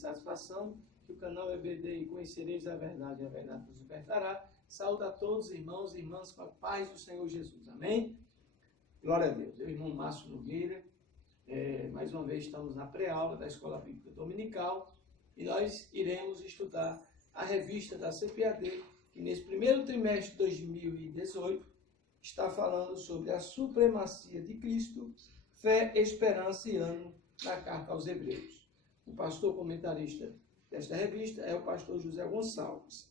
satisfação, que o canal EBD Conhecereis a verdade vos libertará. Saúde a todos, irmãos e irmãs, com a paz do Senhor Jesus. Amém? Glória a Deus. Eu, irmão Márcio Nogueira, mais uma vez estamos na pré-aula da Escola Bíblica Dominical e nós iremos estudar a revista da CPAD, que nesse primeiro trimestre de 2018 está falando sobre a supremacia de Cristo, fé, esperança e ânimo na carta aos Hebreus. O pastor comentarista desta revista é o pastor José Gonçalves.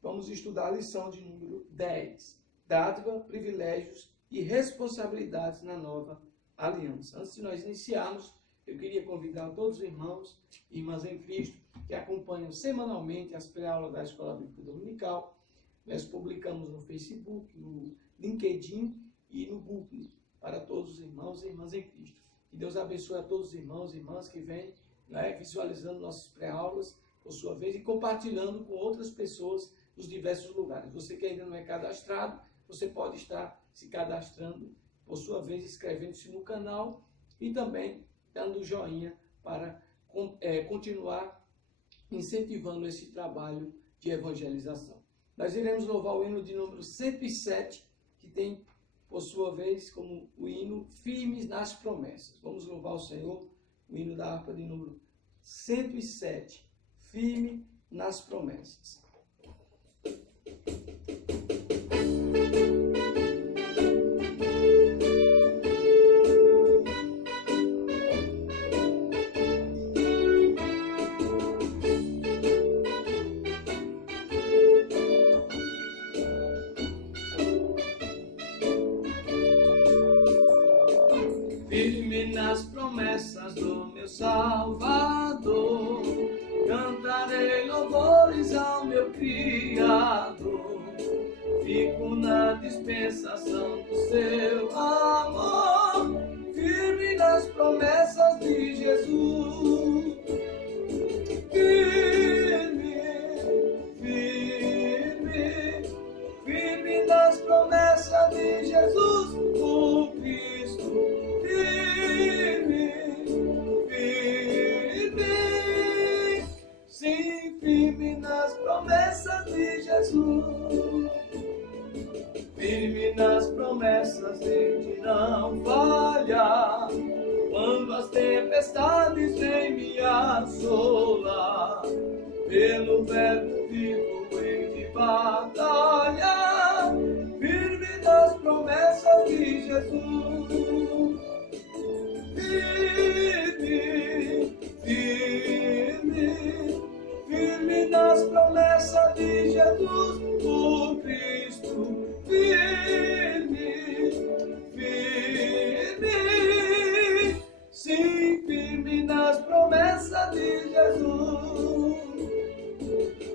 Vamos estudar a lição de número 10, dádiva, privilégios e responsabilidades na nova aliança. Antes de nós iniciarmos, eu queria convidar todos os irmãos e irmãs em Cristo que acompanham semanalmente as pré-aulas da Escola Bíblica Dominical. Nós publicamos no Facebook, no LinkedIn e no Bookly para todos os irmãos e irmãs em Cristo. Que Deus abençoe a todos os irmãos e irmãs que vêm visualizando nossas pré-aulas, por sua vez, e compartilhando com outras pessoas dos diversos lugares. Você que ainda não é cadastrado, você pode estar se cadastrando, por sua vez, inscrevendo-se no canal e também dando o joinha para continuar incentivando esse trabalho de evangelização. Nós iremos louvar o hino de número 107, que tem, por sua vez, como o hino Firmes nas Promessas. Vamos louvar o Senhor, o hino da harpa de número 107, Firme nas Promessas. Firme nas promessas do meu Salvador, cantarei louvores ao meu Criador. Fico na dispensação do seu amor, firme nas promessas de Jesus. Firme, firme, firme nas promessas de Jesus, o Cristo. Firme, firme, sim, firme nas promessas de Jesus. Firme nas promessas de não falhar, quando as tempestades vêm me assolar, pelo verbo vivo em de batalha, firme nas promessas de Jesus. Firme, firme, firme nas promessas de Jesus, o Cristo. Firme, firme, sim, firme nas promessas de Jesus.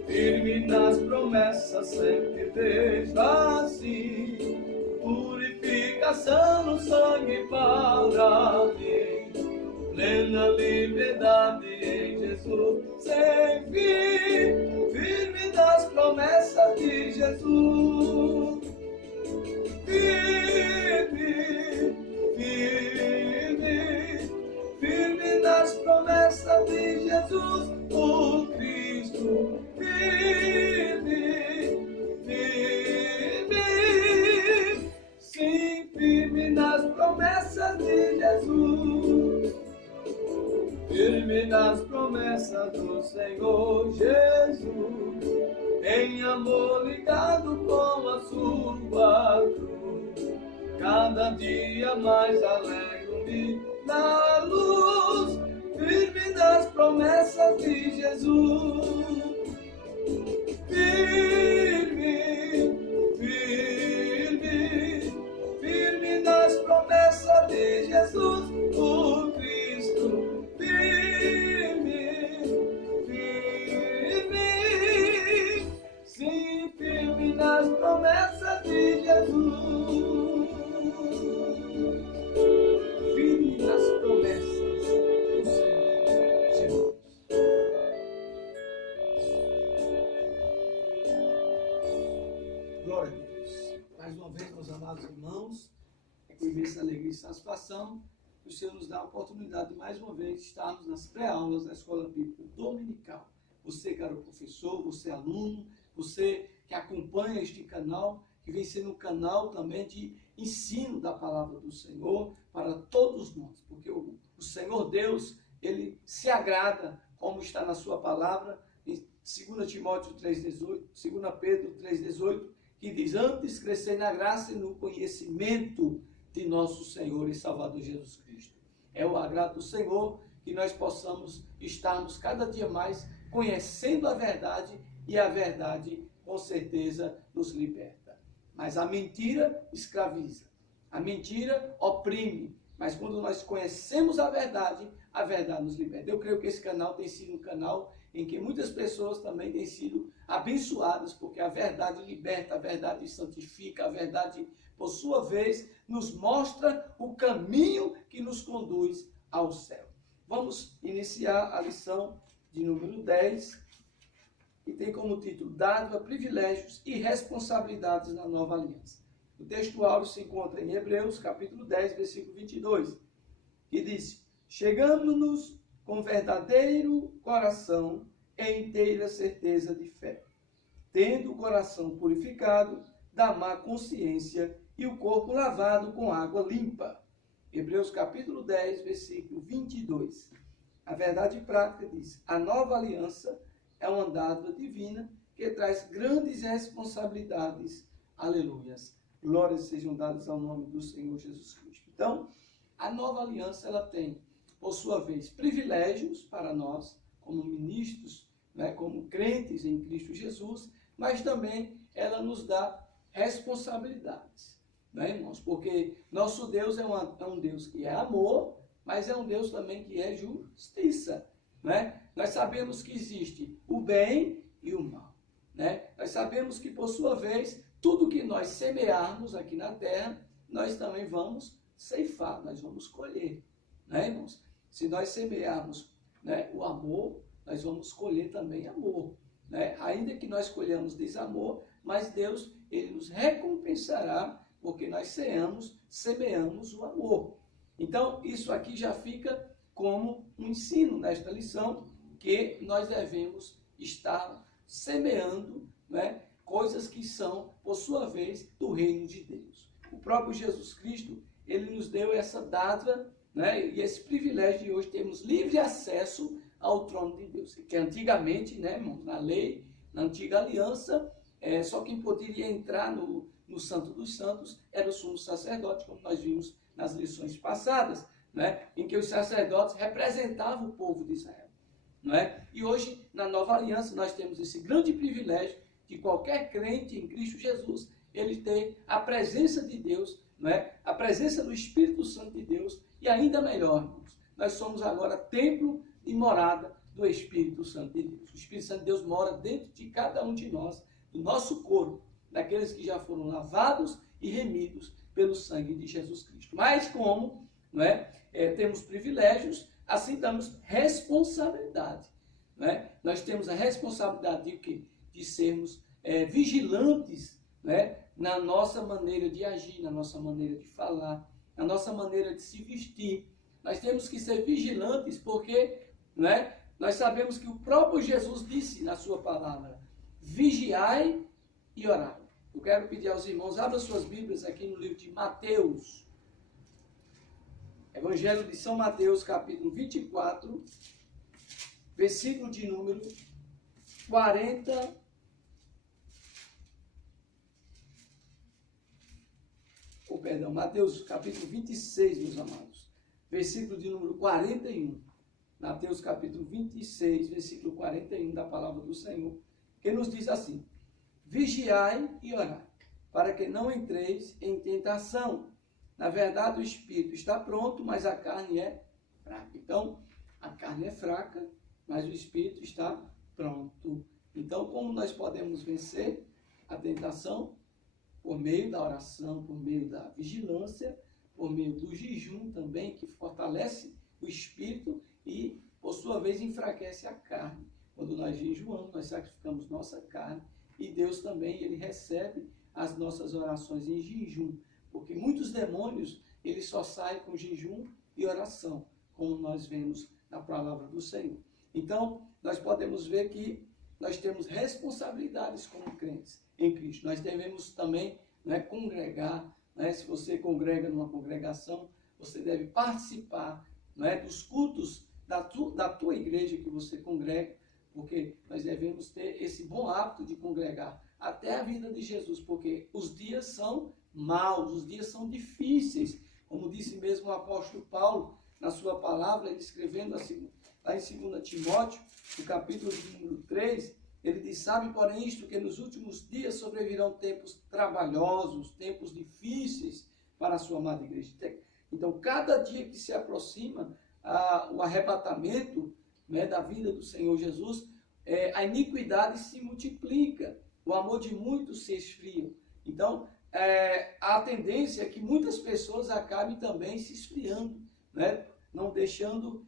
Firme nas promessas sempre vejo assim, purificação no sangue para mim, plena liberdade em Jesus sem fim, firme nas promessas de Jesus. Firme, firme, firme nas promessas de Jesus, o Cristo. Firme, firme, sim, firme nas promessas de Jesus. Firme nas promessas do Senhor Jesus, em amor ligado com a sua cruz. Cada dia mais alegro-me na luz, firme nas promessas de Jesus. Firme, firme, firme nas promessas de Jesus, o Cristo. Firme, firme, sim, firme nas promessas de Jesus. Firme nas promessas do Senhor Jesus. Glória a Deus. Mais uma vez, meus amados irmãos, é com imensa alegria e satisfação que o Senhor nos dá a oportunidade de mais uma vez estarmos nas pré-aulas da Escola Bíblica Dominical. dominical. Você, caro professor, você, aluno, você que acompanha este canal, que vem sendo um canal também de ensino da palavra do Senhor para todos nós, porque o Senhor Deus, ele se agrada, como está na sua palavra, em 2 Timóteo 3,18, 2 Pedro 3,18, que diz: antes crescer na graça e no conhecimento de nosso Senhor e Salvador Jesus Cristo. É o agrado do Senhor que nós possamos estarmos cada dia mais conhecendo a verdade, e a verdade, com certeza, nos liberta. Mas a mentira escraviza, a mentira oprime, mas quando nós conhecemos a verdade nos liberta. Eu creio que esse canal tem sido um canal em que muitas pessoas também têm sido abençoadas, porque a verdade liberta, a verdade santifica, a verdade, por sua vez, nos mostra o caminho que nos conduz ao céu. Vamos iniciar a lição de número 10, que tem como título: Dádiva, privilégios e responsabilidades na nova aliança. O texto áureo se encontra em Hebreus, capítulo 10, versículo 22, que diz: chegamos-nos com verdadeiro coração e inteira certeza de fé, tendo o coração purificado da má consciência e o corpo lavado com água limpa. Hebreus capítulo 10, versículo 22. A verdade prática diz: a nova aliança é uma dádiva divina que traz grandes responsabilidades. Aleluias. Glórias sejam dadas ao nome do Senhor Jesus Cristo. Então, a nova aliança, ela tem, por sua vez, privilégios para nós, como ministros, né, como crentes em Cristo Jesus, mas também ela nos dá responsabilidades, né, irmãos? Porque nosso Deus é um Deus que é amor, mas é um Deus também que é justiça, né? Nós sabemos que existe o bem e o mal, né? Nós sabemos que, por sua vez, tudo que nós semearmos aqui na terra, nós também vamos ceifar, nós vamos colher, né, irmãos? Se nós semearmos, né, o amor, nós vamos colher também amor, né? Ainda que nós colhamos desamor, mas Deus, ele nos recompensará, porque nós semeamos o amor. Então, isso aqui já fica como um ensino nesta lição, que nós devemos estar semeando, né, coisas que são, por sua vez, do reino de Deus. O próprio Jesus Cristo, ele nos deu essa dádiva, né, e esse privilégio de hoje termos livre acesso ao trono de Deus. Que antigamente, né, irmão, na lei, na antiga aliança, só quem poderia entrar no Santo dos Santos era o sumo sacerdote, como nós vimos nas lições passadas, né, em que os sacerdotes representavam o povo de Israel. Não é? E hoje, na nova aliança, nós temos esse grande privilégio de qualquer crente em Cristo Jesus, ele ter a presença de Deus, não é? A presença do Espírito Santo de Deus, e ainda melhor, irmãos, nós somos agora templo e morada do Espírito Santo de Deus. O Espírito Santo de Deus mora dentro de cada um de nós, do nosso corpo, daqueles que já foram lavados e remidos pelo sangue de Jesus Cristo. Mas como, não é? Temos privilégios, assim temos responsabilidade, né? Nós temos a responsabilidade de quê? De sermos vigilantes, né? Na nossa maneira de agir, na nossa maneira de falar, na nossa maneira de se vestir. Nós temos que ser vigilantes porque, né, nós sabemos que o próprio Jesus disse na sua palavra: vigiai e orai. Eu quero pedir aos irmãos, abram suas Bíblias aqui no livro de Mateus. Evangelho de São Mateus, capítulo 24, versículo de número 40. Mateus, capítulo 26, meus amados. Versículo de número 41. Mateus, capítulo 26, versículo 41 da palavra do Senhor, que nos diz assim: vigiai e orai, para que não entreis em tentação. Na verdade, o espírito está pronto, mas a carne é fraca. Então, a carne é fraca, mas o espírito está pronto. Então, como nós podemos vencer a tentação? Por meio da oração, por meio da vigilância, por meio do jejum também, que fortalece o espírito e, por sua vez, enfraquece a carne. Quando nós jejuamos, nós sacrificamos nossa carne, e Deus também, ele recebe as nossas orações em jejum. Porque muitos demônios, eles só saem com jejum e oração, como nós vemos na palavra do Senhor. Então, nós podemos ver que nós temos responsabilidades como crentes em Cristo. Nós devemos também, né, congregar, né? Se você congrega numa congregação, você deve participar, né, dos cultos da tua igreja que você congrega, porque nós devemos ter esse bom hábito de congregar até a vinda de Jesus, porque os dias são maus, os dias são difíceis, como disse mesmo o apóstolo Paulo na sua palavra, ele escrevendo assim, lá em 2 Timóteo, no capítulo número 3, ele diz: sabe, porém, isto, que nos últimos dias sobrevirão tempos trabalhosos, tempos difíceis para a sua amada igreja. Então, cada dia que se aproxima o arrebatamento, né, da vida do Senhor Jesus, a iniquidade se multiplica, o amor de muitos se esfria. Então, a tendência é que muitas pessoas acabem também se esfriando, né, não deixando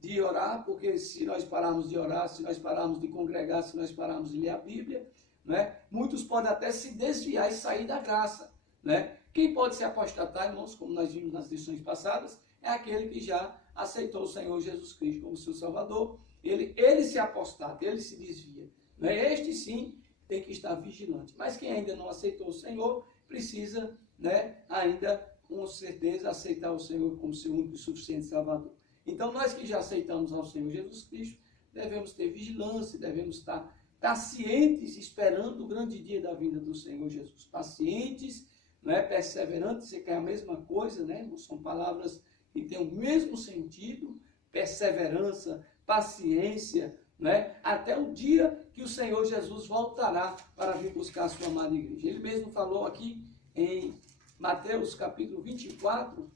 de orar, porque se nós pararmos de orar, se nós pararmos de congregar, se nós pararmos de ler a Bíblia, né, muitos podem até se desviar e sair da graça, né? Quem pode se apostatar, irmãos, como nós vimos nas lições passadas, é aquele que já aceitou o Senhor Jesus Cristo como seu Salvador. Ele se apostata, ele se desvia, né? Este sim tem que estar vigilante. Mas quem ainda não aceitou o Senhor, precisa, né, ainda, com certeza, aceitar o Senhor como seu único e suficiente Salvador. Então, nós que já aceitamos ao Senhor Jesus Cristo, devemos ter vigilância, devemos estar pacientes, esperando o grande dia da vinda do Senhor Jesus. Pacientes, né, perseverantes, que é a mesma coisa, né? São palavras que têm o mesmo sentido: perseverança, paciência, né? Até o dia que o Senhor Jesus voltará para vir buscar a sua amada igreja. Ele mesmo falou aqui em Mateus capítulo 24,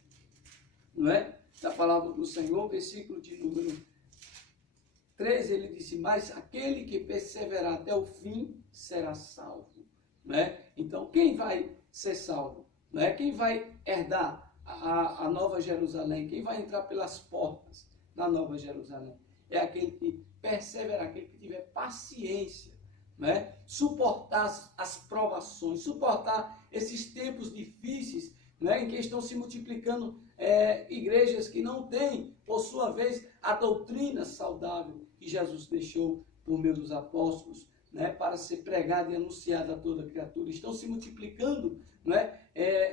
não é? Da palavra do Senhor, versículo de número 13, ele disse: mas aquele que perseverar até o fim será salvo, né? Então, quem vai ser salvo, né? Quem vai herdar a Nova Jerusalém, quem vai entrar pelas portas da Nova Jerusalém? É aquele que perseverar, aquele que tiver paciência, né? Suportar as provações, suportar esses tempos difíceis, né, em que estão se multiplicando igrejas que não têm, por sua vez, a doutrina saudável que Jesus deixou por meio dos apóstolos, né, para ser pregada e anunciada a toda criatura. Estão se multiplicando, né,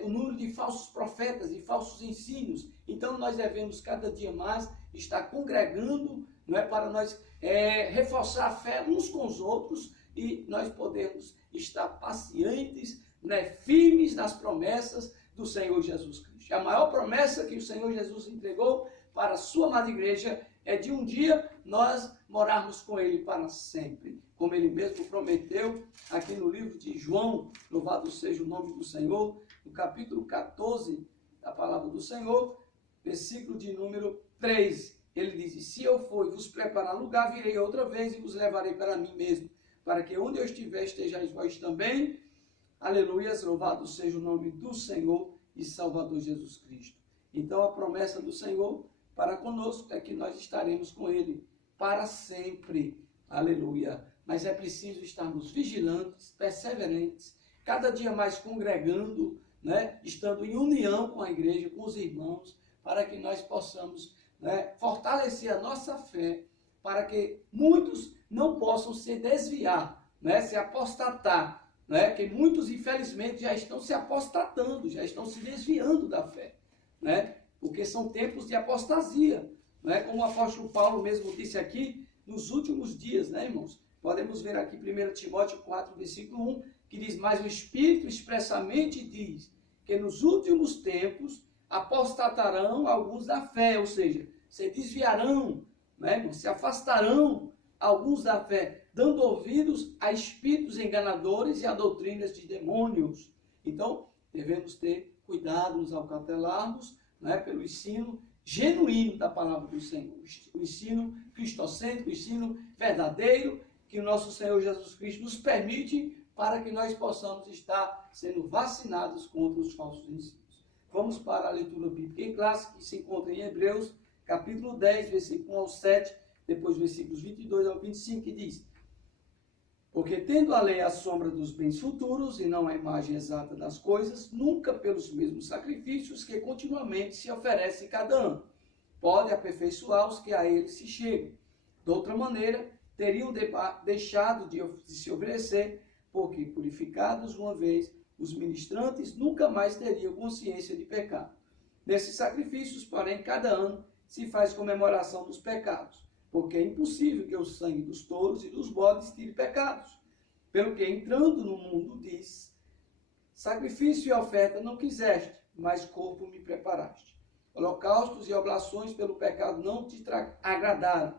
o número de falsos profetas e falsos ensinos. Então, nós devemos cada dia mais estar congregando, não é, para nós reforçar a fé uns com os outros e nós podemos estar pacientes, né, firmes nas promessas do Senhor Jesus Cristo. A maior promessa que o Senhor Jesus entregou para a sua amada igreja é de um dia nós morarmos com Ele para sempre. Como Ele mesmo prometeu aqui no livro de João, louvado seja o nome do Senhor, no capítulo 14 da palavra do Senhor, versículo de número 3. Ele diz: se eu for e vos preparar lugar, virei outra vez e vos levarei para mim mesmo, para que onde eu estiver estejais vós também. Aleluias, louvado seja o nome do Senhor e Salvador Jesus Cristo. Então, a promessa do Senhor para conosco é que nós estaremos com Ele para sempre. Aleluia. Mas é preciso estarmos vigilantes, perseverantes, cada dia mais congregando, né, estando em união com a igreja, com os irmãos, para que nós possamos, né, fortalecer a nossa fé, para que muitos não possam se desviar, né, se apostatar, né, que muitos, infelizmente, já estão se apostatando, já estão se desviando da fé, né, porque são tempos de apostasia, né, como o apóstolo Paulo mesmo disse aqui, nos últimos dias, né, irmãos? Podemos ver aqui 1 Timóteo 4, versículo 1, que diz: mas o Espírito expressamente diz que nos últimos tempos apostatarão alguns da fé, ou seja, se desviarão, né, irmãos? Se afastarão alguns da fé, dando ouvidos a espíritos enganadores e a doutrinas de demônios. Então, devemos ter cuidado, nos acautelarmos, né, pelo ensino genuíno da palavra do Senhor. O ensino cristocêntrico, o ensino verdadeiro, que o nosso Senhor Jesus Cristo nos permite para que nós possamos estar sendo vacinados contra os falsos ensinos. Vamos para a leitura bíblica em classe, que se encontra em Hebreus, capítulo 10, versículo 1 ao 7, depois versículos 22 ao 25, que diz: porque tendo a lei a sombra dos bens futuros e não a imagem exata das coisas, nunca pelos mesmos sacrifícios que continuamente se oferecem cada ano, pode aperfeiçoar os que a ele se chegam. De outra maneira, teriam deixado de se oferecer, porque, purificados uma vez, os ministrantes nunca mais teriam consciência de pecado. Nesses sacrifícios, porém, cada ano se faz comemoração dos pecados, porque é impossível que o sangue dos touros e dos bodes tire pecados. Pelo que, entrando no mundo, diz: sacrifício e oferta não quiseste, mas corpo me preparaste. Holocaustos e oblações pelo pecado não te agradaram.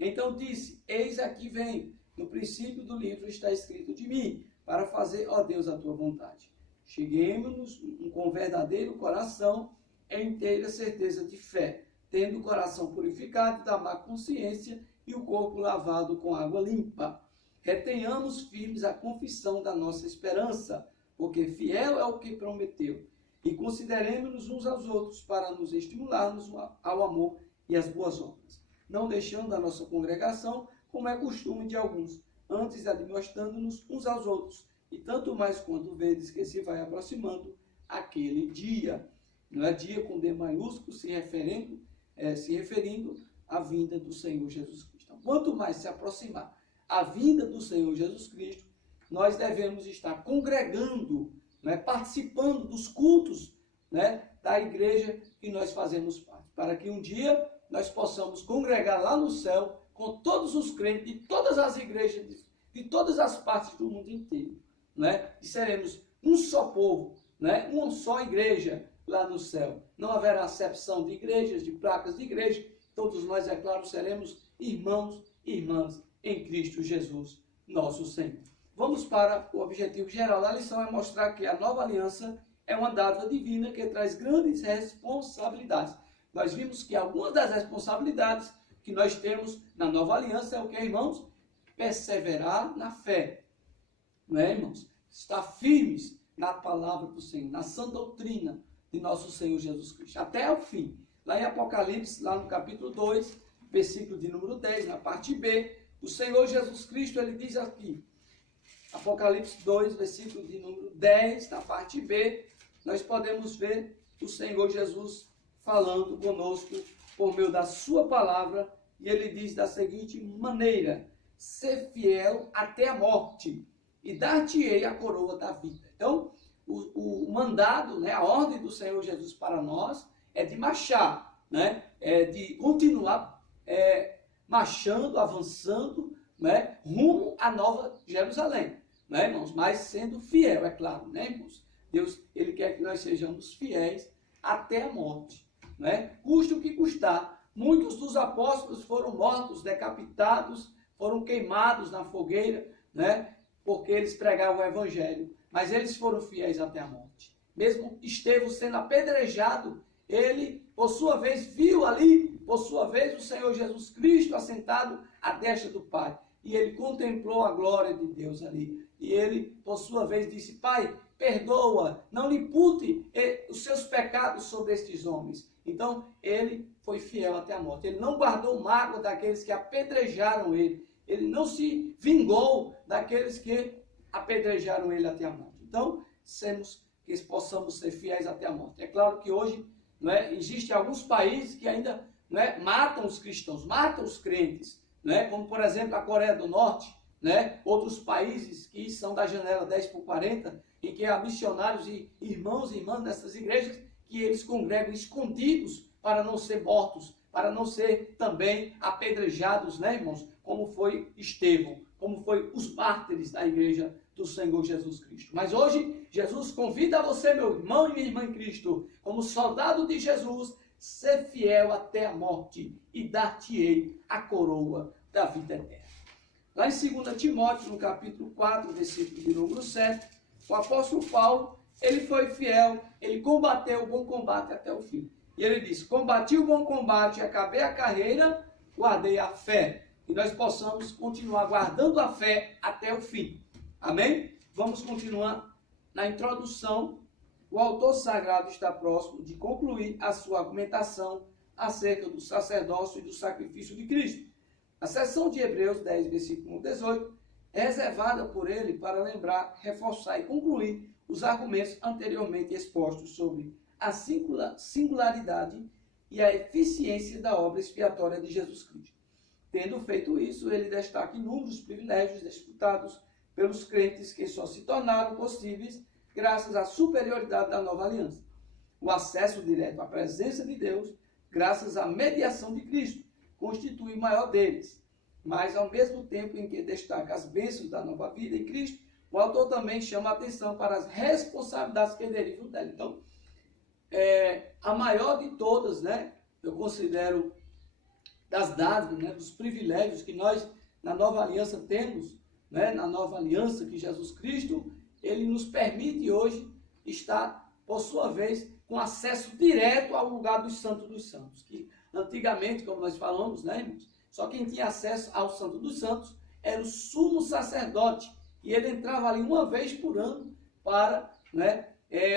Então disse: eis aqui venho. No princípio do livro está escrito de mim, para fazer, ó Deus, a tua vontade. Cheguemos-nos com verdadeiro coração, em inteira certeza de fé, tendo o coração purificado da má consciência e o corpo lavado com água limpa. Retenhamos firmes a confissão da nossa esperança, porque fiel é o que prometeu. E consideremos-nos uns aos outros para nos estimularmos ao amor e às boas obras, não deixando a nossa congregação, como é costume de alguns, antes admoestando-nos uns aos outros, e tanto mais quanto vedes que se vai aproximando aquele dia. Não é dia com D maiúsculo, se referindo à vinda do Senhor Jesus Cristo. Então, quanto mais se aproximar a vinda do Senhor Jesus Cristo, nós devemos estar congregando, participando dos cultos, da igreja que nós fazemos parte, para que um dia nós possamos congregar lá no céu com todos os crentes de todas as igrejas, de todas as partes do mundo inteiro. E seremos um só povo, uma só igreja lá no céu. Não haverá acepção de igrejas, de placas de igreja. Todos nós, é claro, seremos irmãos e irmãs em Cristo Jesus, nosso Senhor. Vamos para o objetivo geral da lição, é mostrar que a nova aliança é uma dádiva divina que traz grandes responsabilidades. Nós vimos que algumas das responsabilidades que nós temos na nova aliança é o que, irmãos? Perseverar na fé. Não é, irmãos? Estar firmes na palavra do Senhor, na sã doutrina de nosso Senhor Jesus Cristo, até o fim. Lá em Apocalipse, lá no capítulo 2, versículo de número 10, na parte B, o Senhor Jesus Cristo, ele diz aqui, Apocalipse 2, versículo de número 10, na parte B, nós podemos ver o Senhor Jesus falando conosco por meio da sua palavra, e ele diz da seguinte maneira: ser fiel até a morte, e dar-te-ei a coroa da vida. Então, o mandado, a ordem do Senhor Jesus para nós é de marchar, é de continuar marchando, avançando, rumo à Nova Jerusalém, irmãos? Mas sendo fiel, é claro, irmãos? Deus, ele quer que nós sejamos fiéis até a morte, Custe o que custar. Muitos dos apóstolos foram mortos, decapitados, foram queimados na fogueira, porque eles pregavam o evangelho, mas eles foram fiéis até a morte. Mesmo Estevão sendo apedrejado, ele, por sua vez, viu ali, por sua vez, o Senhor Jesus Cristo assentado à destra do Pai. E ele contemplou a glória de Deus ali. E ele, por sua vez, disse: Pai, perdoa, não lhe impute os seus pecados sobre estes homens. Então, ele foi fiel até a morte. Ele não guardou mágoa daqueles que apedrejaram ele. Ele não se vingou daqueles que apedrejaram ele até a morte. Então, que possamos ser fiéis até a morte. É claro que hoje existem alguns países que ainda matam os cristãos, matam os crentes, como por exemplo a Coreia do Norte, outros países que são da janela 10/40, em que há missionários e irmãos e irmãs nessas igrejas, que eles congregam escondidos para não ser mortos, para não ser também apedrejados, irmãos, como foi Estevão, como foi os mártires da igreja do Senhor Jesus Cristo. Mas hoje, Jesus convida você, meu irmão e minha irmã em Cristo, como soldado de Jesus, ser fiel até a morte e dar-te-ei a coroa da vida eterna. Lá em 2 Timóteo, no capítulo 4, versículo de número 7, o apóstolo Paulo, ele foi fiel, ele combateu o bom combate até o fim. E ele diz: combati o bom combate, acabei a carreira, guardei a fé. E nós possamos continuar guardando a fé até o fim. Amém? Vamos continuar na introdução. O autor sagrado está próximo de concluir a sua argumentação acerca do sacerdócio e do sacrifício de Cristo. A seção de Hebreus 10, versículo 18, é reservada por ele para lembrar, reforçar e concluir os argumentos anteriormente expostos sobre a singularidade e a eficiência da obra expiatória de Jesus Cristo. tendo feito isso, ele destaca inúmeros privilégios desfrutados pelos crentes que só se tornaram possíveis graças à superioridade da nova aliança. O acesso direto à presença de Deus, graças à mediação de Cristo, constitui o maior deles. Mas, ao mesmo tempo em que destaca as bênçãos da nova vida em Cristo, o autor também chama a atenção para as responsabilidades que derivam dela. Então, a maior de todas, né, eu considero, das dádivas, né, dos privilégios que nós, na nova aliança, temos, né, na nova aliança que Jesus Cristo, ele nos permite hoje estar, por sua vez, com acesso direto ao lugar dos santos, que antigamente, como nós falamos, né, irmãos, só quem tinha acesso ao Santo dos Santos era o sumo sacerdote, e ele entrava ali uma vez por ano para, né,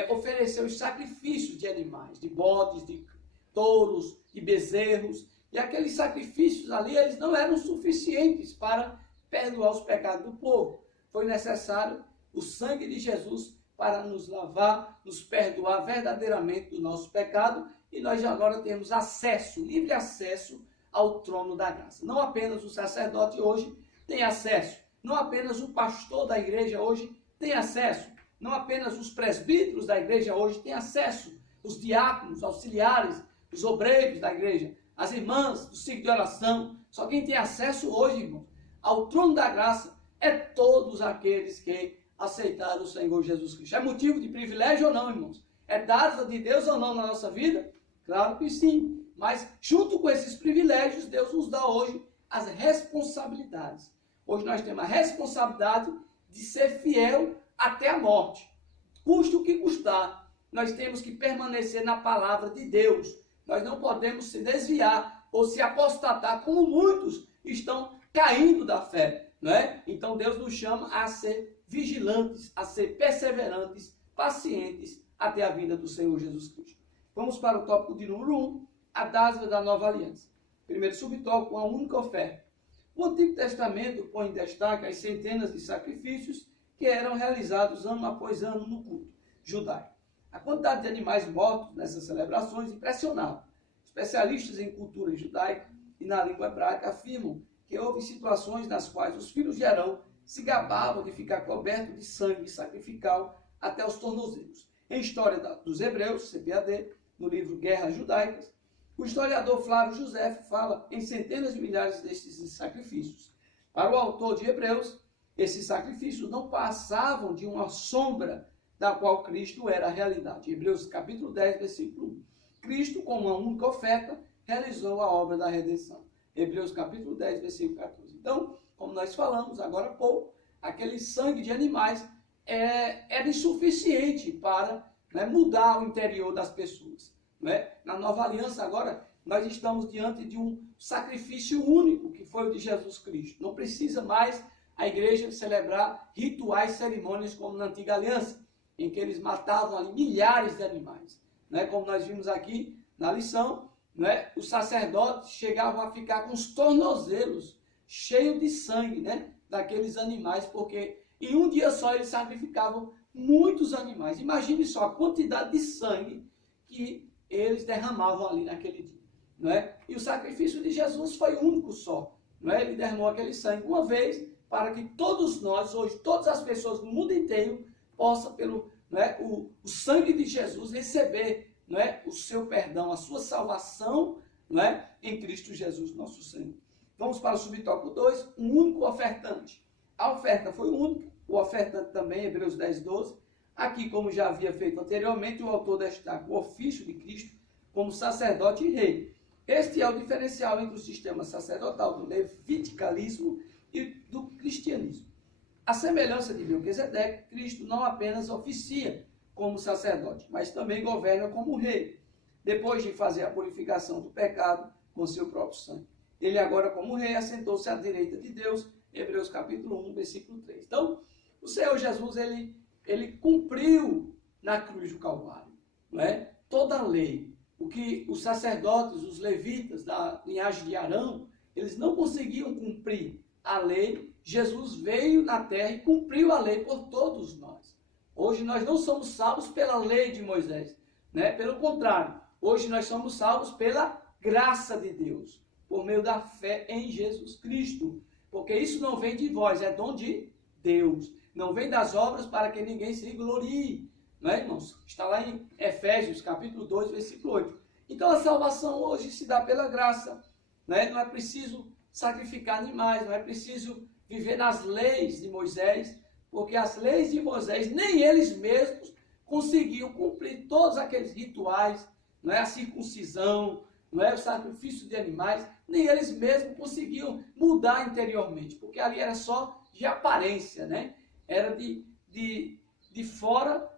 oferecer os sacrifícios de animais, de bodes, de touros, de bezerros, e aqueles sacrifícios ali, eles não eram suficientes para perdoar os pecados do povo. Foi necessário o sangue de Jesus para nos lavar, nos perdoar verdadeiramente do nosso pecado, e nós agora temos acesso, livre acesso ao trono da graça. Não apenas o sacerdote hoje tem acesso, não apenas o pastor da igreja hoje tem acesso, não apenas os presbíteros da igreja hoje têm acesso, os diáconos, auxiliares, os obreiros da igreja, as irmãs do ciclo de oração. Só quem tem acesso hoje, irmão, ao trono da graça é todos aqueles que aceitaram o Senhor Jesus Cristo. É motivo de privilégio ou não, irmãos? É dádiva de Deus ou não na nossa vida? Claro que sim. Mas junto com esses privilégios, Deus nos dá hoje as responsabilidades. Hoje nós temos a responsabilidade de ser fiel até a morte. Custe o que custar, nós temos que permanecer na palavra de Deus. Nós não podemos se desviar ou se apostatar, como muitos estão caindo da fé, não é? Então Deus nos chama a ser vigilantes, a ser perseverantes, pacientes até a vinda do Senhor Jesus Cristo. Vamos para o tópico de número 1, a dádiva da nova aliança. Primeiro subtópico, uma única oferta. O Antigo Testamento põe em destaque as centenas de sacrifícios que eram realizados ano após ano no culto judaico. A quantidade de animais mortos nessas celebrações impressionava. Especialistas em cultura judaica e na língua hebraica afirmam que houve situações nas quais os filhos de Arão se gabavam de ficar cobertos de sangue sacrificial até os tornozelos. Em História dos Hebreus, CPAD, no livro Guerras Judaicas, o historiador Flávio José fala em centenas de milhares destes sacrifícios. Para o autor de Hebreus, esses sacrifícios não passavam de uma sombra da qual Cristo era a realidade. Hebreus capítulo 10, versículo 1. Cristo, com uma única oferta, realizou a obra da redenção. Hebreus capítulo 10, versículo 14. Então, como nós falamos agora há pouco, aquele sangue de animais era insuficiente para, né, mudar o interior das pessoas. Né? Na nova aliança agora, nós estamos diante de um sacrifício único, que foi o de Jesus Cristo. Não precisa mais a igreja celebrar rituais, cerimônias como na antiga aliança, em que eles matavam ali milhares de animais. Né? Como nós vimos aqui na lição, né? Os sacerdotes chegavam a ficar com os tornozelos cheios de sangue, né? Daqueles animais, porque em um dia só eles sacrificavam muitos animais. Imagine só a quantidade de sangue que eles derramavam ali naquele dia. Não é? E o sacrifício de Jesus foi único só. Não é? Ele derramou aquele sangue uma vez para que todos nós, hoje, todas as pessoas do mundo inteiro, possam, pelo, não é, o sangue de Jesus, receber, não é, o seu perdão, a sua salvação, não é, em Cristo Jesus, nosso Senhor. Vamos para o subtópico 2, um único ofertante. A oferta foi única, o ofertante também, Hebreus 10, 12. Aqui, como já havia feito anteriormente, o autor destaca o ofício de Cristo como sacerdote e rei. Este é o diferencial entre o sistema sacerdotal do leviticalismo e do cristianismo. A semelhança de Melquisedeque, Cristo não apenas oficia como sacerdote, mas também governa como rei, depois de fazer a purificação do pecado com seu próprio sangue. Ele agora, como rei, assentou-se à direita de Deus, Hebreus capítulo 1, versículo 3. Então, o Senhor Jesus, ele cumpriu na cruz do Calvário, não é? Toda a lei. O que os sacerdotes, os levitas da linhagem de Arão, eles não conseguiam cumprir a lei. Jesus veio na terra e cumpriu a lei por todos nós. Hoje nós não somos salvos pela lei de Moisés, né? Pelo contrário, hoje nós somos salvos pela graça de Deus. por meio da fé em Jesus Cristo. Porque isso não vem de vós, é dom de Deus. Não vem das obras para que ninguém se glorie. Não é, irmãos? Está lá em Efésios, capítulo 2, versículo 8. Então a salvação hoje se dá pela graça. Não é preciso sacrificar animais, não é preciso viver nas leis de Moisés, porque as leis de Moisés, nem eles mesmos conseguiam cumprir todos aqueles rituais, não é a circuncisão, não é o sacrifício de animais, nem eles mesmos conseguiam mudar interiormente, porque ali era só de aparência, né? Era de fora,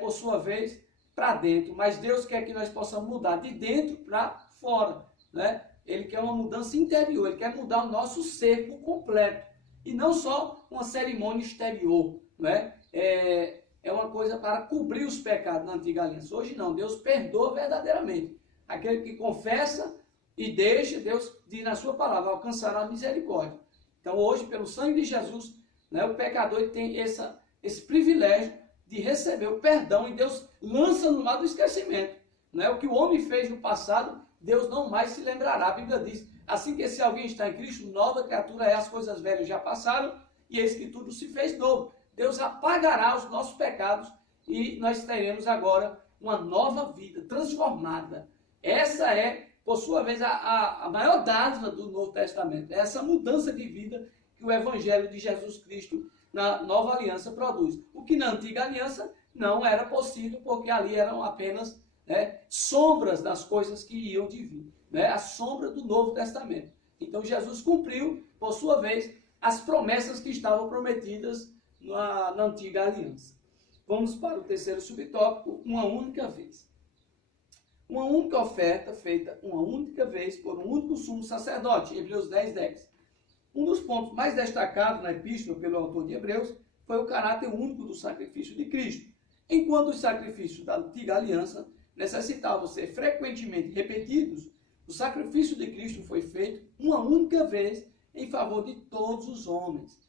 por sua vez, para dentro. Mas Deus quer que nós possamos mudar de dentro para fora, né? Ele quer uma mudança interior, ele quer mudar o nosso ser por completo. E não só uma cerimônia exterior, não é? É uma coisa para cobrir os pecados na antiga aliança. Hoje não, Deus perdoa verdadeiramente. Aquele que confessa e deixa, Deus diz na sua palavra, alcançará a misericórdia. Então hoje, pelo sangue de Jesus, né, o pecador tem esse privilégio de receber o perdão e Deus lança no mar do esquecimento. Não é? O que o homem fez no passado, Deus não mais se lembrará. A Bíblia diz, assim que se alguém está em Cristo, nova criatura é, as coisas velhas já passaram e eis que tudo se fez novo. Deus apagará os nossos pecados e nós teremos agora uma nova vida transformada. Essa é, por sua vez, a maior dádiva do Novo Testamento. É essa mudança de vida que o Evangelho de Jesus Cristo na Nova Aliança produz. O que na Antiga Aliança não era possível, porque ali eram apenas sombras das coisas que iam de vir. A sombra do Novo Testamento. Então Jesus cumpriu, por sua vez, as promessas que estavam prometidas na Antiga Aliança. Vamos para o terceiro subtópico, uma única vez. Uma única oferta feita uma única vez por um único sumo sacerdote, Hebreus 10, 10. Um dos pontos mais destacados na epístola pelo autor de Hebreus foi o caráter único do sacrifício de Cristo. Enquanto os sacrifícios da Antiga Aliança necessitavam ser frequentemente repetidos, o sacrifício de Cristo foi feito uma única vez em favor de todos os homens.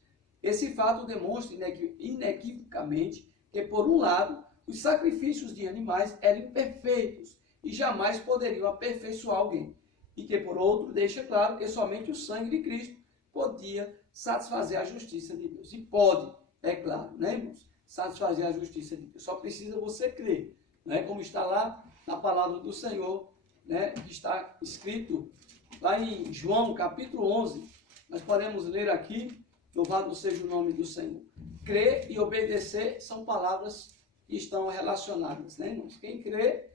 Esse fato demonstra inequivocamente que, por um lado, os sacrifícios de animais eram imperfeitos e jamais poderiam aperfeiçoar alguém. E que, por outro, deixa claro que somente o sangue de Cristo podia satisfazer a justiça de Deus. E pode, é claro, né, irmãos? Satisfazer a justiça de Deus. Só precisa você crer, né? Como está lá na palavra do Senhor, né? Que está escrito lá em João, capítulo 11. Nós podemos ler aqui, louvado seja o nome do Senhor. Crer e obedecer são palavras que estão relacionadas, né, irmãos? Quem crê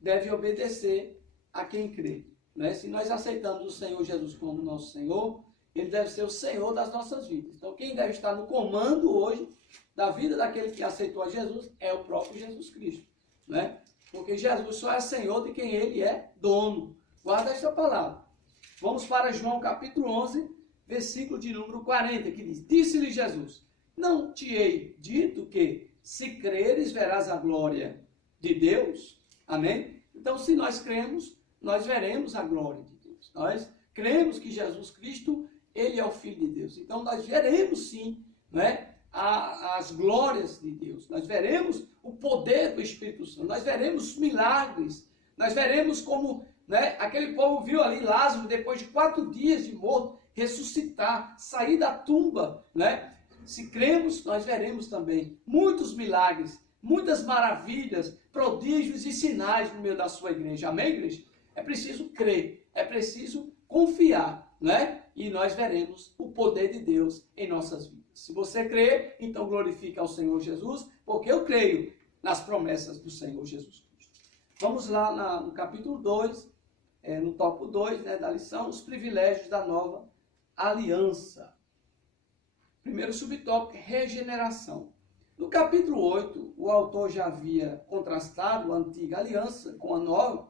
deve obedecer a quem crê. Né? Se nós aceitamos o Senhor Jesus como nosso Senhor, Ele deve ser o Senhor das nossas vidas. Então, quem deve estar no comando hoje da vida daquele que aceitou a Jesus é o próprio Jesus Cristo. Né? Porque Jesus só é Senhor de quem Ele é dono. Guarda esta palavra. Vamos para João capítulo 11, versículo de número 40, que diz: Disse-lhe Jesus, não te hei dito que, se creres, verás a glória de Deus? Amém? Então, se nós cremos, nós veremos a glória de Deus. Nós cremos que Jesus Cristo, Ele é o Filho de Deus. Então, nós veremos sim, né, as glórias de Deus. Nós veremos o poder do Espírito Santo. Nós veremos milagres. Nós veremos como, né, aquele povo viu ali Lázaro, depois de 4 dias de morto, ressuscitar, sair da tumba. Né? Se cremos, nós veremos também muitos milagres, muitas maravilhas, prodígios e sinais no meio da sua igreja. Amém, igreja? É preciso crer, é preciso confiar, né? E nós veremos o poder de Deus em nossas vidas. Se você crê, então glorifique ao Senhor Jesus, porque eu creio nas promessas do Senhor Jesus Cristo. Vamos lá no capítulo 2, no tópico 2, né, da lição, os privilégios da nova aliança. Primeiro subtópico, regeneração. No capítulo 8, o autor já havia contrastado a antiga aliança com a nova,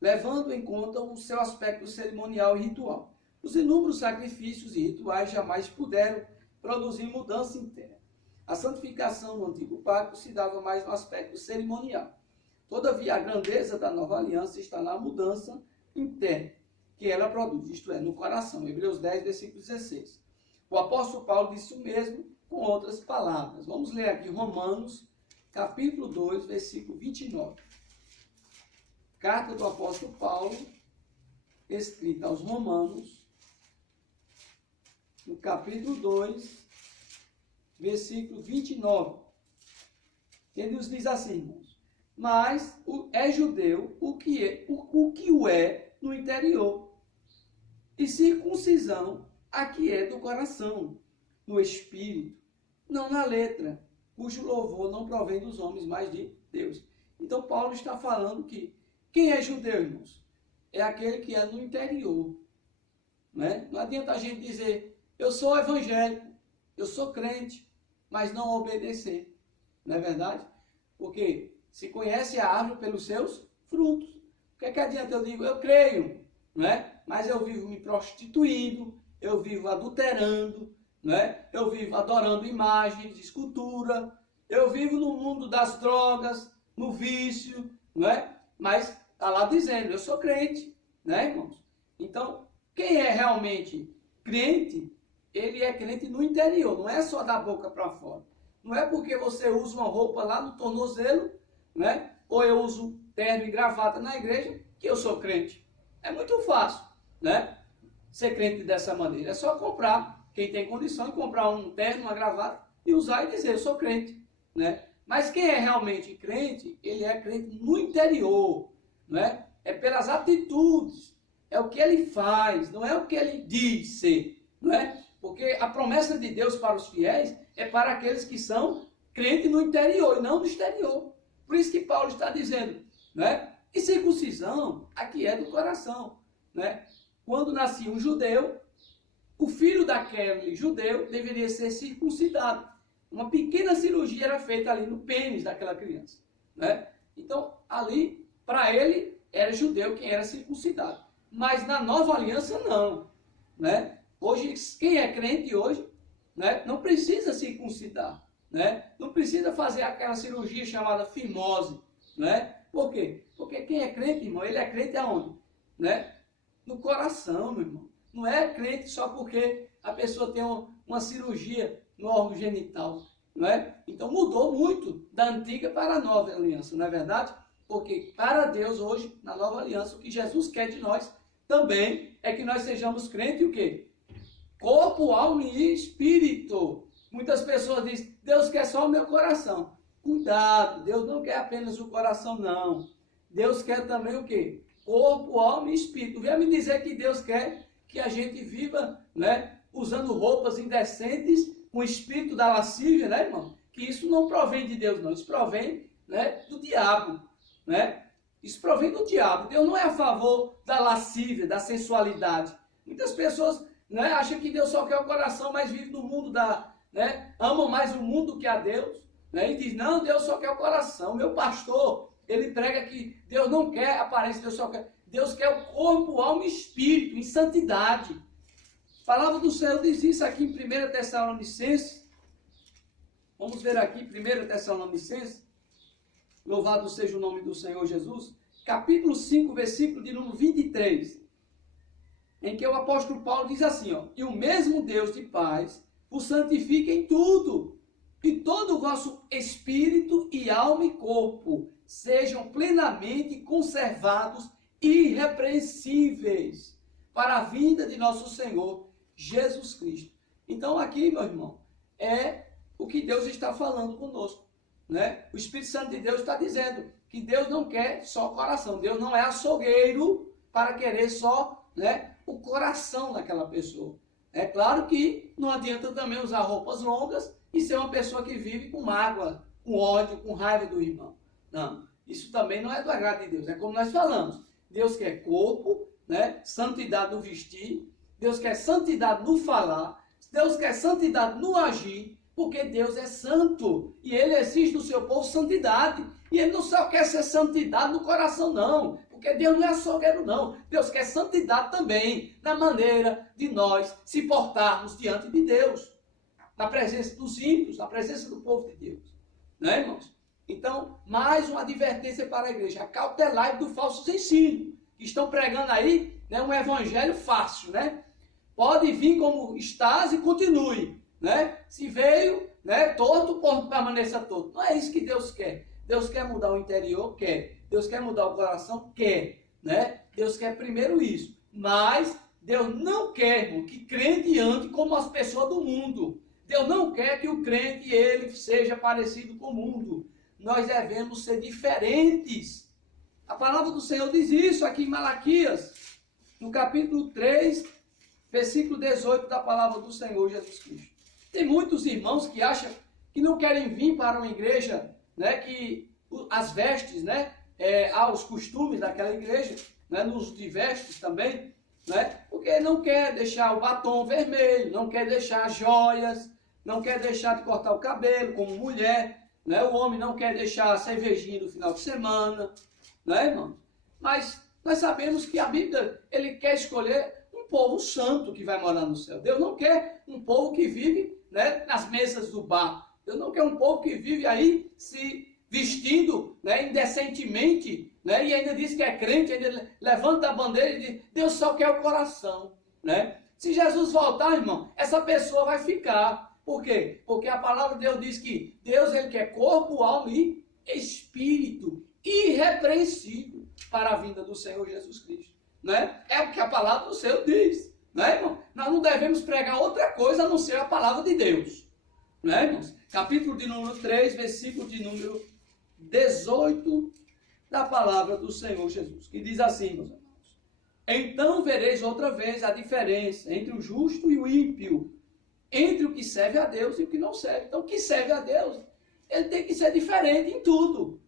levando em conta o seu aspecto cerimonial e ritual. Os inúmeros sacrifícios e rituais jamais puderam produzir mudança interna. A santificação no antigo pacto se dava mais no aspecto cerimonial. Todavia, a grandeza da nova aliança está na mudança interna que ela produz, isto é, no coração. Hebreus 10, versículo 16. O apóstolo Paulo disse o mesmo com outras palavras. Vamos ler aqui Romanos, capítulo 2, versículo 29. Carta do apóstolo Paulo, escrita aos Romanos, no capítulo 2, versículo 29. Ele nos diz assim, irmãos: mas é judeu o que o é no interior, e circuncisão a que é do coração, no espírito, não na letra, cujo louvor não provém dos homens, mas de Deus. Então Paulo está falando que quem é judeu, irmãos? É aquele que é no interior. Né? Não adianta a gente dizer, eu sou evangélico, eu sou crente, mas não obedecer. Não é verdade? Porque se conhece a árvore pelos seus frutos. O que é que adianta eu digo, eu creio, não é? Mas eu vivo me prostituindo, eu vivo adulterando, não é? Eu vivo adorando imagens, escultura, eu vivo no mundo das drogas, no vício, não é? Mas está lá dizendo, eu sou crente, né, irmãos? Então, quem é realmente crente, ele é crente no interior, não é só da boca para fora. Não é porque você usa uma roupa lá no tornozelo, né? Ou eu uso terno e gravata na igreja, que eu sou crente. É muito fácil, né? Ser crente dessa maneira. É só comprar, quem tem condição de comprar um terno, uma gravata e usar e dizer, eu sou crente, né? Mas quem é realmente crente, ele é crente no interior, né? É pelas atitudes, é o que ele faz, não é o que ele diz ser, não é? Porque a promessa de Deus para os fiéis é para aqueles que são crentes no interior e não no exterior. Por isso que Paulo está dizendo, né? E circuncisão aqui é do coração, né? Quando nascia um judeu, o filho daquele judeu deveria ser circuncidado. Uma pequena cirurgia era feita ali no pênis daquela criança, né? Então, ali, para ele, era judeu quem era circuncidado. Mas na nova aliança, não, né? Hoje, quem é crente hoje, né, não precisa circuncidar, né? Não precisa fazer aquela cirurgia chamada fimose, né? Por quê? Porque quem é crente, irmão, ele é crente aonde? Né? No coração, meu irmão. Não é crente só porque a pessoa tem uma cirurgia no órgão genital, não é? Então mudou muito da antiga para a nova aliança, não é verdade? Porque para Deus hoje, na nova aliança, o que Jesus quer de nós também é que nós sejamos crentes e o quê? Corpo, alma e espírito. Muitas pessoas dizem, Deus quer só o meu coração. Cuidado, Deus não quer apenas o coração, não. Deus quer também o quê? Corpo, alma e espírito. Venha me dizer que Deus quer que a gente viva, né, usando roupas indecentes, com o espírito da lascívia, né, irmão? Que isso não provém de Deus, não. Isso provém, né, do diabo, né? Isso provém do diabo. Deus não é a favor da lascívia, da sensualidade. Muitas pessoas, né, acham que Deus só quer o coração, mas vive no mundo né, amam mais o mundo que a Deus, né, e diz, não, Deus só quer o coração. Meu pastor, ele prega que Deus não quer aparência, Deus quer o corpo, alma e espírito, em santidade. A palavra do Senhor diz isso aqui em 1 Tessalonicenses. Vamos ver aqui, 1 Tessalonicenses. Louvado seja o nome do Senhor Jesus. Capítulo 5, versículo de número 23. Em que o apóstolo Paulo diz assim, ó, e o mesmo Deus de paz vos santifique em tudo, que todo o vosso espírito e alma e corpo sejam plenamente conservados irrepreensíveis para a vinda de nosso Senhor Jesus Cristo. Então aqui, meu irmão, é o que Deus está falando conosco, né? O Espírito Santo de Deus está dizendo que Deus não quer só o coração. Deus não é açougueiro para querer só, né, o coração daquela pessoa. É claro que não adianta também usar roupas longas e ser uma pessoa que vive com mágoa, com ódio, com raiva do irmão. Não, isso também não é do agrado de Deus. É como nós falamos. Deus quer corpo, né? Santidade no vestir. Deus quer santidade no falar. Deus quer santidade no agir. Porque Deus é santo. E Ele exige do seu povo santidade. E Ele não só quer ser santidade no coração, não. Porque Deus não é açougueiro, não. Deus quer santidade também na maneira de nós se portarmos diante de Deus. Na presença dos ímpios, na presença do povo de Deus. Né, irmãos? Então, mais uma advertência para a igreja. Acautelai do falsos ensinos. Que estão pregando aí, né, um evangelho fácil, né? Pode vir como estás e continue, né? Se veio, né, torto, permaneça torto. Não é isso que Deus quer. Deus quer mudar o interior? Quer. Deus quer mudar o coração? Quer. Né? Deus quer primeiro isso. Mas Deus não quer, irmão, que crente ande como as pessoas do mundo. Deus não quer que o crente ele seja parecido com o mundo. Nós devemos ser diferentes. A palavra do Senhor diz isso aqui em Malaquias, no capítulo 3, versículo 18 da palavra do Senhor Jesus Cristo. Tem muitos irmãos que acham que não querem vir para uma igreja, né, que as vestes, né, aos costumes daquela igreja, né, nos de vestes também, né, porque não quer deixar o batom vermelho, não quer deixar joias, não quer deixar de cortar o cabelo como mulher, né, o homem não quer deixar a cervejinha no final de semana, né, irmão? Mas nós sabemos que a Bíblia, ele quer escolher um povo santo que vai morar no céu. Deus não quer um povo que vive, né, nas mesas do bar. Deus não quer um povo que vive aí se vestindo, né, indecentemente, né, e ainda diz que é crente, ainda levanta a bandeira e diz, Deus só quer o coração, né? Se Jesus voltar, irmão, essa pessoa vai ficar. Por quê? Porque a palavra de Deus diz que Deus ele quer corpo, alma e espírito irrepreensível para a vinda do Senhor Jesus Cristo, né? É o que a palavra do Senhor diz, né, irmão? Nós não devemos pregar outra coisa a não ser a palavra de Deus, né, irmãos? Capítulo de número 3, versículo de número 18 da palavra do Senhor Jesus, que diz assim, meus irmãos: então vereis outra vez a diferença entre o justo e o ímpio, entre o que serve a Deus e o que não serve. Então, o que serve a Deus, ele tem que ser diferente em tudo,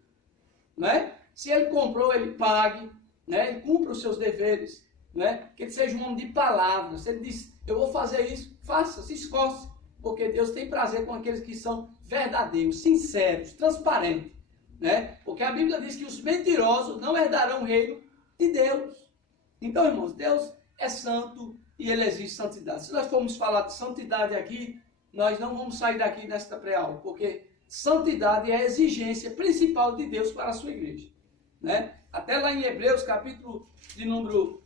né? Se ele comprou, ele pague, né? Ele cumpra os seus deveres, né? Que ele seja um homem de palavra. Se ele diz, eu vou fazer isso, faça, se esforce, porque Deus tem prazer com aqueles que são verdadeiros, sinceros, transparentes, né? Porque a Bíblia diz que os mentirosos não herdarão o reino de Deus. Então, irmãos, Deus é santo e ele exige santidade. Se nós formos falar de santidade aqui, nós não vamos sair daqui nesta pré-aula, porque santidade é a exigência principal de Deus para a sua igreja, né? Até lá em Hebreus, capítulo de número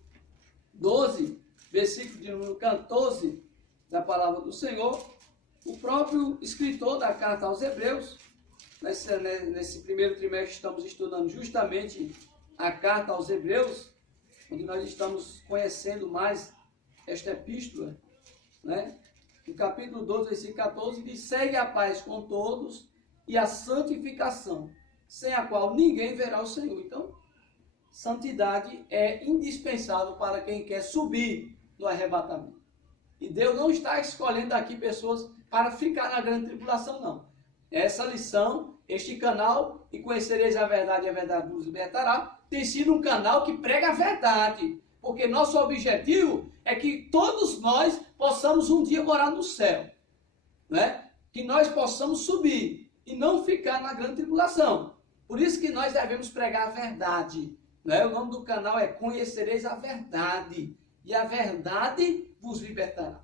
12, versículo de número 14 da palavra do Senhor, o próprio escritor da carta aos Hebreus, nesse primeiro trimestre estamos estudando justamente a carta aos Hebreus, onde nós estamos conhecendo mais esta epístola, né? No capítulo 12, versículo 14, diz, segue a paz com todos e a santificação, sem a qual ninguém verá o Senhor. Então, santidade é indispensável para quem quer subir no arrebatamento. E Deus não está escolhendo aqui pessoas para ficar na grande tribulação, não. Essa lição, este canal, e conhecereis a verdade vos libertará, tem sido um canal que prega a verdade. Porque nosso objetivo é que todos nós possamos um dia morar no céu, né? Que nós possamos subir e não ficar na grande tribulação. Por isso que nós devemos pregar a verdade, né? O nome do canal é Conhecereis a Verdade, e a verdade vos libertará.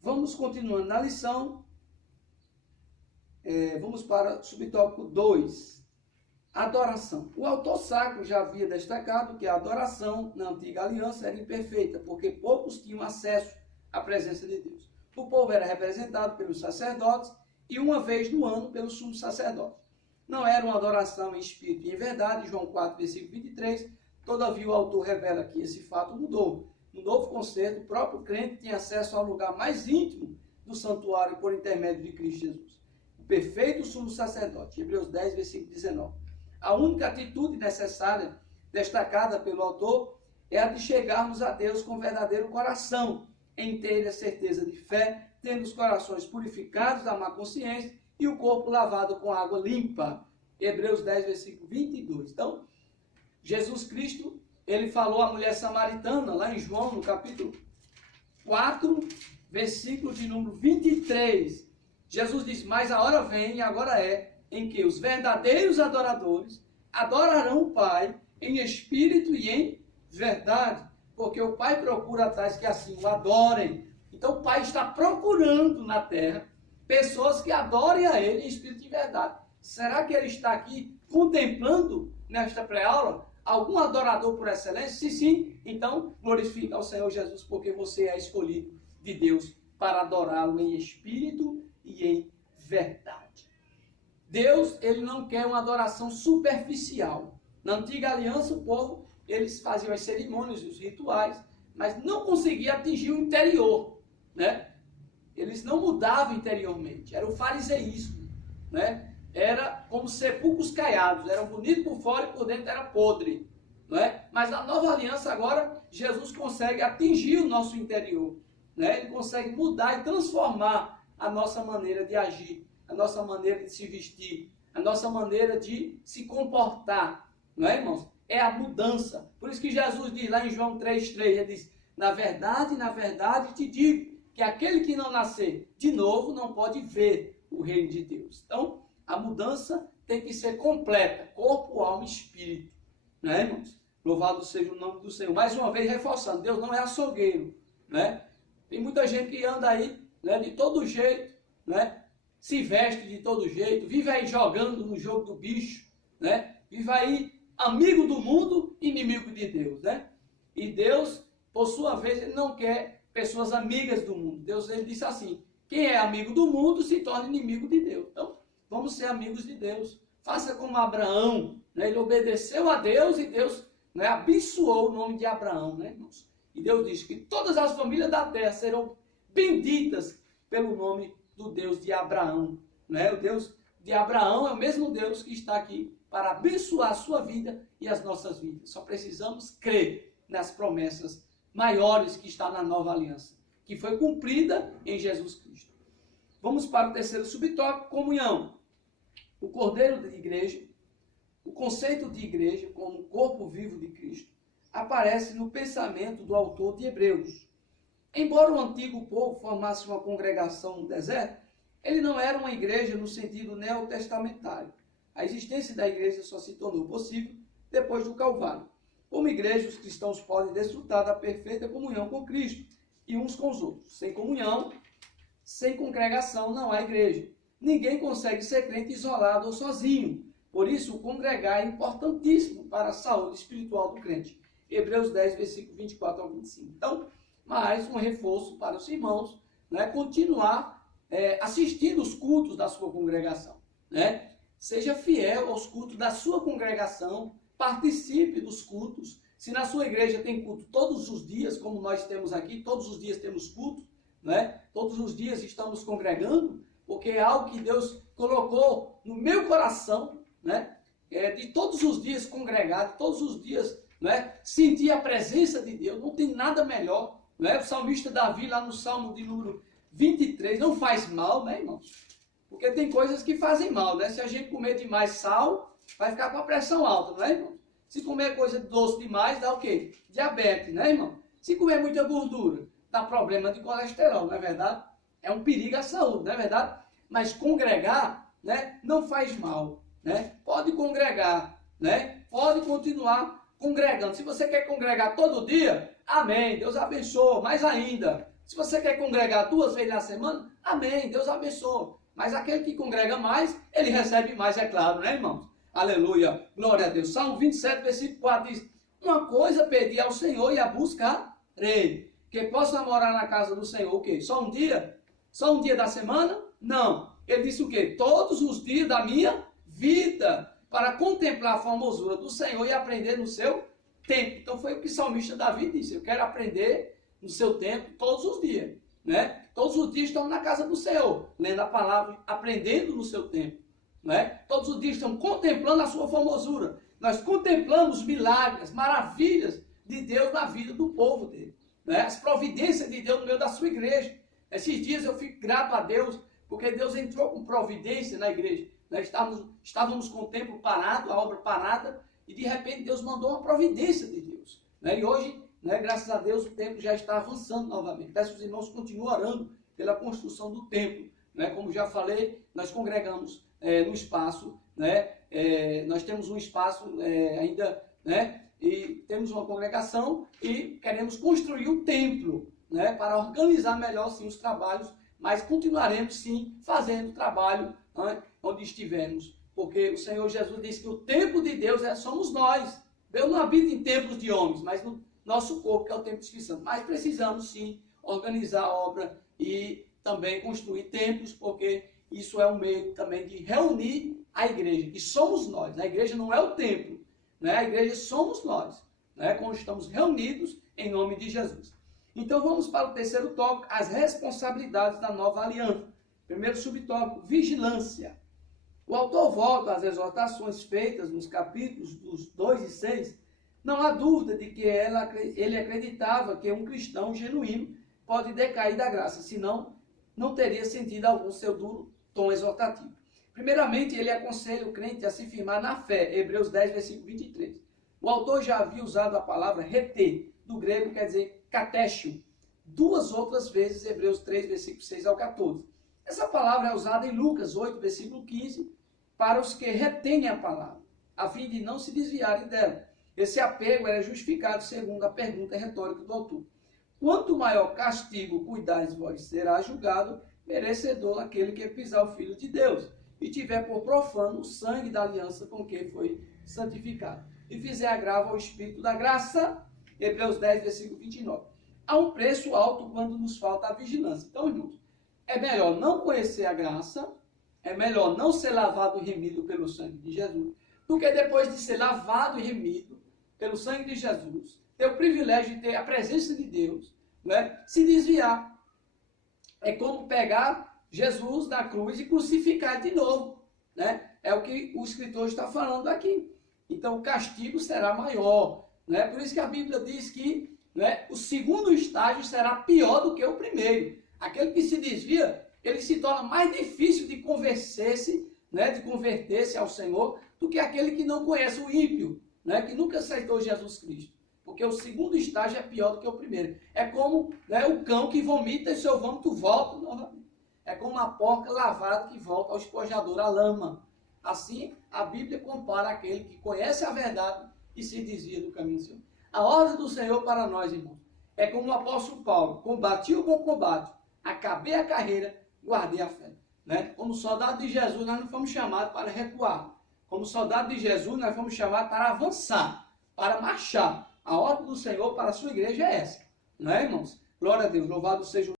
Vamos continuando na lição. Vamos para o subtópico 2. Adoração. O autor sacro já havia destacado que a adoração na antiga aliança era imperfeita, porque poucos tinham acesso à presença de Deus. O povo era representado pelos sacerdotes e uma vez no ano pelo sumo sacerdote. Não era uma adoração em espírito e em verdade, João 4, versículo 23, todavia o autor revela que esse fato mudou. No novo concerto, o próprio crente tinha acesso ao lugar mais íntimo do santuário por intermédio de Cristo Jesus. O perfeito sumo sacerdote, Hebreus 10, versículo 19. A única atitude necessária, destacada pelo autor, é a de chegarmos a Deus com verdadeiro coração, em inteira certeza de fé, tendo os corações purificados da má consciência e o corpo lavado com água limpa. Hebreus 10, versículo 22. Então, Jesus Cristo, ele falou à mulher samaritana, lá em João, no capítulo 4, versículo de número 23. Jesus diz, mas a hora vem e agora é, em que os verdadeiros adoradores adorarão o Pai em espírito e em verdade, porque o Pai procura atrás que assim o adorem. Então o Pai está procurando na terra pessoas que adorem a Ele em espírito e em verdade. Será que Ele está aqui contemplando nesta pré-aula algum adorador por excelência? Se sim, então glorifica ao Senhor Jesus, porque você é escolhido de Deus para adorá-lo em espírito e em verdade. Deus, ele não quer uma adoração superficial. Na antiga aliança, o povo eles faziam as cerimônias, os rituais, mas não conseguiam atingir o interior, né? Eles não mudavam interiormente, era o fariseísmo, né? Era como sepulcros caiados, eram bonitos por fora e por dentro era podre, né? Mas na nova aliança agora, Jesus consegue atingir o nosso interior, né? Ele consegue mudar e transformar a nossa maneira de agir, a nossa maneira de se vestir, a nossa maneira de se comportar, não é, irmãos? É a mudança. Por isso que Jesus diz lá em João 3,3, ele diz, na verdade te digo, que aquele que não nascer de novo não pode ver o reino de Deus. Então, a mudança tem que ser completa, corpo, alma e espírito. Não é, irmãos? Louvado seja o nome do Senhor. Mais uma vez, reforçando, Deus não é açougueiro, né? Tem muita gente que anda aí, né, de todo jeito, né? Se veste de todo jeito, vive aí jogando no jogo do bicho, né? Vive aí amigo do mundo, inimigo de Deus, né? E Deus, por sua vez, ele não quer pessoas amigas do mundo. Deus, ele disse assim, quem é amigo do mundo se torna inimigo de Deus. Então, vamos ser amigos de Deus. Faça como Abraão, né? Ele obedeceu a Deus e Deus, né, abençoou o nome de Abraão, né, irmãos? E Deus disse que todas as famílias da terra serão benditas pelo nome do Deus de Abraão, né? O Deus de Abraão é o mesmo Deus que está aqui para abençoar a sua vida e as nossas vidas. Só precisamos crer nas promessas maiores que está na nova aliança, que foi cumprida em Jesus Cristo. Vamos para o terceiro subtópico, comunhão. O cordeiro da igreja, o conceito de igreja como corpo vivo de Cristo, aparece no pensamento do autor de Hebreus. Embora o antigo povo formasse uma congregação no deserto, ele não era uma igreja no sentido neotestamentário. A existência da igreja só se tornou possível depois do Calvário. Como igreja, os cristãos podem desfrutar da perfeita comunhão com Cristo e uns com os outros. Sem comunhão, sem congregação, não há igreja. Ninguém consegue ser crente isolado ou sozinho. Por isso, o congregar é importantíssimo para a saúde espiritual do crente. Hebreus 10, versículo 24 ao 25. Então, mais um reforço para os irmãos, né, continuar assistindo os cultos da sua congregação, né? Seja fiel aos cultos da sua congregação, participe dos cultos. Se na sua igreja tem culto todos os dias, como nós temos aqui, todos os dias temos culto, né? Todos os dias estamos congregando, porque é algo que Deus colocou no meu coração, né? De todos os dias congregar, de todos os dias, né, sentir a presença de Deus. Não tem nada melhor, né? O salmista Davi, lá no Salmo de número 23, não faz mal, né, irmãos? Porque tem coisas que fazem mal, né? Se a gente comer demais sal, vai ficar com a pressão alta, não é, irmão? Se comer coisa doce demais, dá o quê? Diabetes, né, irmão? Se comer muita gordura, dá problema de colesterol, não é verdade? É um perigo à saúde, não é verdade? Mas congregar, né, não faz mal, né? Pode congregar, né? Pode continuar congregando. Se você quer congregar todo dia, amém, Deus abençoe, mais ainda. Se você quer congregar 2 vezes na semana, amém, Deus abençoe. Mas aquele que congrega mais, ele recebe mais, é claro, né, irmãos? Aleluia, glória a Deus. Salmo 27, versículo 4 diz, uma coisa pedi ao Senhor e a buscarei, que possa morar na casa do Senhor, o quê? Só um dia? Só um dia da semana? Não. Ele disse o quê? Todos os dias da minha vida, para contemplar a formosura do Senhor e aprender no seu tempo. Então foi o que o salmista Davi disse, eu quero aprender no seu tempo todos os dias, né? Todos os dias estamos na casa do Senhor, lendo a palavra, aprendendo no seu tempo, né? Todos os dias estamos contemplando a sua formosura. Nós contemplamos milagres, maravilhas de Deus na vida do povo dele, né? As providências de Deus no meio da sua igreja. Esses dias eu fico grato a Deus, porque Deus entrou com providência na igreja. Nós estávamos com o templo parado, a obra parada, e de repente Deus mandou uma providência de Deus, né? E hoje, né, graças a Deus, o templo já está avançando novamente. Peço que os irmãos continuem orando pela construção do templo, né? Como já falei, nós congregamos no espaço, né? Nós temos um espaço ainda, né? E temos uma congregação e queremos construir um templo, né? Para organizar melhor, sim, os trabalhos, mas continuaremos, sim, fazendo trabalho, né, onde estivermos, porque o Senhor Jesus disse que o templo de Deus somos nós. Deus não habita em templos de homens, mas no nosso corpo, que é o templo de Espírito Santo. Mas precisamos, sim, organizar a obra e também construir templos, porque isso é um meio também de reunir a igreja, que somos nós. A igreja não é o templo, né? A igreja somos nós. né, quando estamos reunidos em nome de Jesus. Então vamos para o terceiro tópico, as responsabilidades da nova aliança. Primeiro subtópico, vigilância. O autor volta às exortações feitas nos capítulos dos 2 e 6. Não há dúvida de que ele acreditava que um cristão genuíno pode decair da graça, senão não teria sentido algum seu duro tom exortativo. Primeiramente, ele aconselha o crente a se firmar na fé, Hebreus 10, versículo 23. O autor já havia usado a palavra reter, do grego quer dizer katechio, 2 outras vezes, Hebreus 3, versículo 6 ao 14. Essa palavra é usada em Lucas 8, versículo 15, para os que retêm a palavra, a fim de não se desviarem dela. Esse apego era justificado segundo a pergunta retórica do autor. Quanto maior castigo cuidares vós, será julgado merecedor aquele que pisar o Filho de Deus, e tiver por profano o sangue da aliança com quem foi santificado, e fizer agravo ao Espírito da graça, Hebreus 10, versículo 29. Há um preço alto quando nos falta a vigilância. Então, irmãos, é melhor não conhecer a graça, é melhor não ser lavado e remido pelo sangue de Jesus, do que depois de ser lavado e remido pelo sangue de Jesus, ter o privilégio de ter a presença de Deus, né, se desviar. É como pegar Jesus da cruz e crucificar de novo, né? É o que o escritor está falando aqui. Então o castigo será maior, né? Por isso que a Bíblia diz que, né, o segundo estágio será pior do que o primeiro. Aquele que se desvia, ele se torna mais difícil de converter-se, né, de converter-se ao Senhor, do que aquele que não conhece o ímpio, né, que nunca aceitou Jesus Cristo. Porque o segundo estágio é pior do que o primeiro. É como, né, o cão que vomita e seu vômito volta novamente. É como a porca lavada que volta ao espojador, à lama. Assim, a Bíblia compara aquele que conhece a verdade e se desvia do caminho do Senhor. A ordem do Senhor para nós, irmãos, é como o apóstolo Paulo: combati o bom combate, acabei a carreira, guardei a fé. Né? Como soldado de Jesus, nós não fomos chamados para recuar. Como soldado de Jesus, nós fomos chamados para avançar, para marchar. A ordem do Senhor para a sua igreja é essa. Não é, irmãos? Glória a Deus, louvado seja o